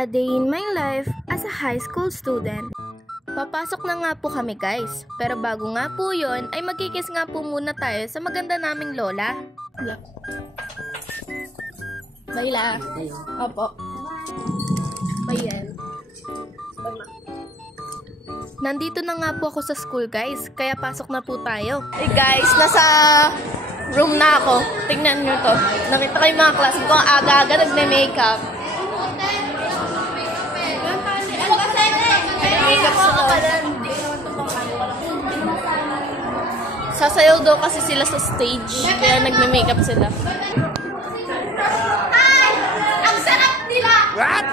A day in my life as a high school student. Papasok na nga po kami guys, pero bago nga po yon ay magkikis nga po muna tayo sa maganda naming lola. Bayla. Opo. Bayan. Nandito na nga po ako sa school guys, kaya pasok na po tayo. Hey guys, nasa room na ako. Tingnan nyo to. Nakita ko yung mga klase ko, aga-aga nagme-makeup. Makeup sila. Sasayaw daw kasi sila sa stage, kaya nagme-makeup sila. Ay! Ang sarap nila! What?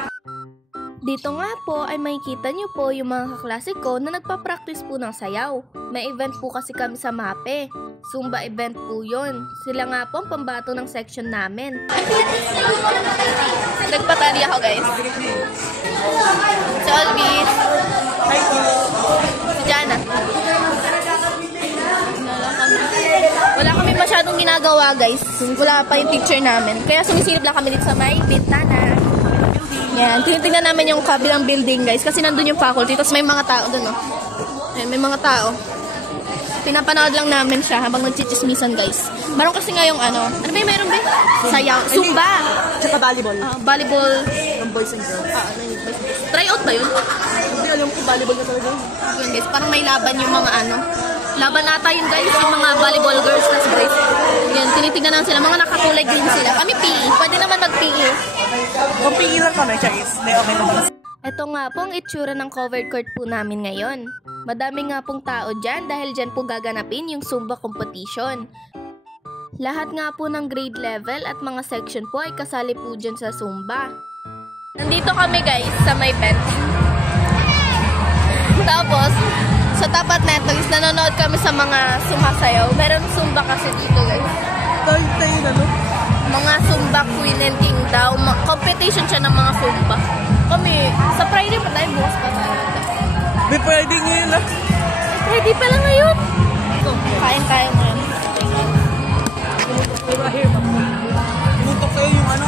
Dito nga po ay makikita nyo po yung mga kaklase ko na nagpa-practice po ng sayaw. May event po kasi kami sa MAPE. Zumba event po yun. Sila nga po ang pambato ng section namin. Nagpatali ako guys. Si Alvis. Si Jana. Wala kami masyadong ginagawa guys. Wala pa yung picture namin. Kaya sumisilip lang kami dito sa may bintana. Yan, tinitingnan namin yung kabilang building guys kasi nandun yung faculty, tapos may mga tao dun, oh. Ayan, may mga tao. Pinapanood lang namin siya habang nagchichismisan guys. Meron kasi nga yung ano ba yung meron ba? Sayaw, Zumba! Tsaka volleyball. Volleyball. Ng boys and girls. Try out ba yun? Hindi alam ko volleyball na talaga. Yun guys, parang may laban yung mga ano. Laban ata yun guys, yung mga volleyball girls tas guys. Yan, tinitingnan naman sila, mga nakakulay green sila. Kami PE, pwede naman mag-PE. Kung PE lang kami, Charis, may okay naman. Ito nga po ang itsura ng covered court po namin ngayon. Madami nga pong tao dyan dahil dyan po gaganapin yung Zumba competition. Lahat nga po ng grade level at mga section po ay kasali po dyan sa Zumba. Nandito kami guys sa may bench. Tapos, sa tapat neto is nanonood kami sa mga sumasayaw. Meron Zumba kasi dito guys. Tayo na, no? Mga Zumba Queen and King daw. Competition siya ng mga Zumba. Kami, sa Friday pa tayo, bukas pa tayo. May Friday ngayon lang. Friday pa lang ngayon. Kain tayo ngayon. Tumutok sa'yo yung ano.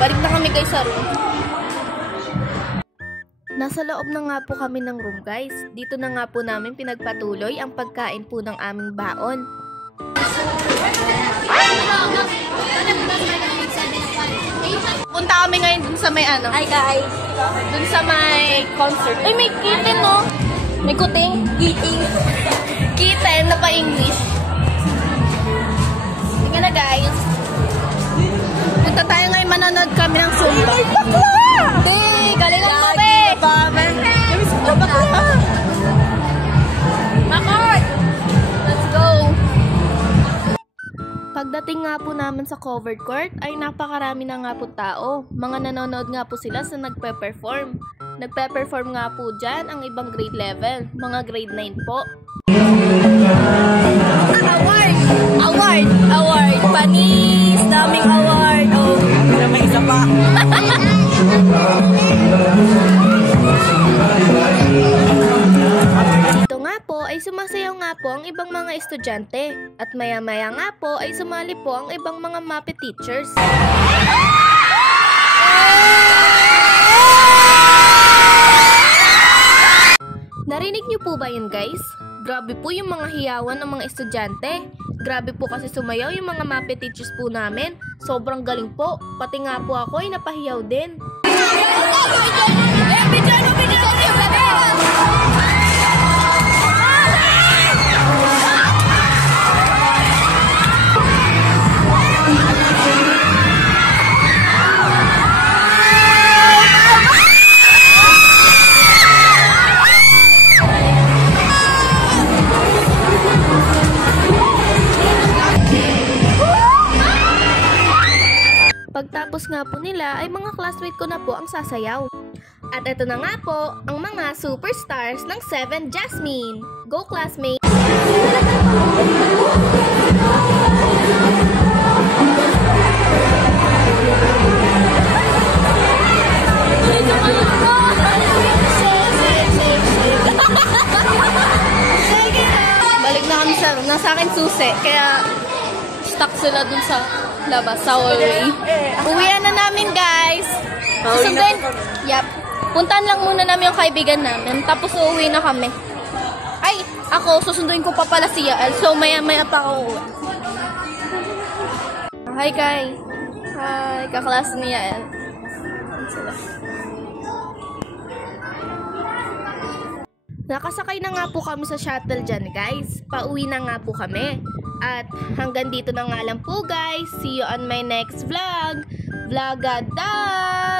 Balik na kami guys sa room. Nasa loob na nga po kami ng room guys. Dito na nga po namin pinagpatuloy ang pagkain po ng aming baon. Punta kami ngayon dun sa may ano. Hi guys! Dun sa may concert. Ay, may kitten no? May kuting? Eating! Kitten na pa-English. Sige na guys. Punta tayo ngayon, manonood kami ng Zumba. Ay, bakla! Hindi, galing lang kami. Makot! Let's go! Pagdating nga po namin sa covered court ay napakarami na nga po tao. Mga nanonood nga po sila sa nagpe-perform. Nagpe-perform nga po dyan ang ibang grade level, mga grade 9 po. Award! Award! Award! Panis! Daming award! Oh. May isa pa. Dito nga po ay sumasayaw nga po ang ibang mga estudyante at maya-maya nga po ay sumali po ang ibang mga MAPE teachers. Narinig niyo po ba yun guys? Grabe po yung mga hiyawan ng mga estudyante. Grabe po kasi sumayaw yung mga MAPE teachers po namin. Sobrang galing po. Pati nga po ako ay napahiyaw din. Pagtapos nga po nila ay mga classmate ko na po ang sasayaw. At ito na nga po ang mga superstars ng 7 Jasmine. Go classmate! Balik na kami sa room. Nasa akin susi. Kaya stuck sila dun sa labas, sa hallway. Uwian na namin guys! Pauwi na Susunduin. po kami. Yep. Puntahan lang muna namin yung kaibigan namin. Tapos uuwi na kami. Ay, ako, susunduin ko pa pala si Yael. So, maya-maya pa ako uuwi. Hi, Kai. Hi, kaklas ni Yael. Sila. Nakasakay na nga po kami sa shuttle dyan, guys. Pauwi na nga po kami. At hanggang dito na nga lang po, guys. See you on my next vlog. Vlogadag!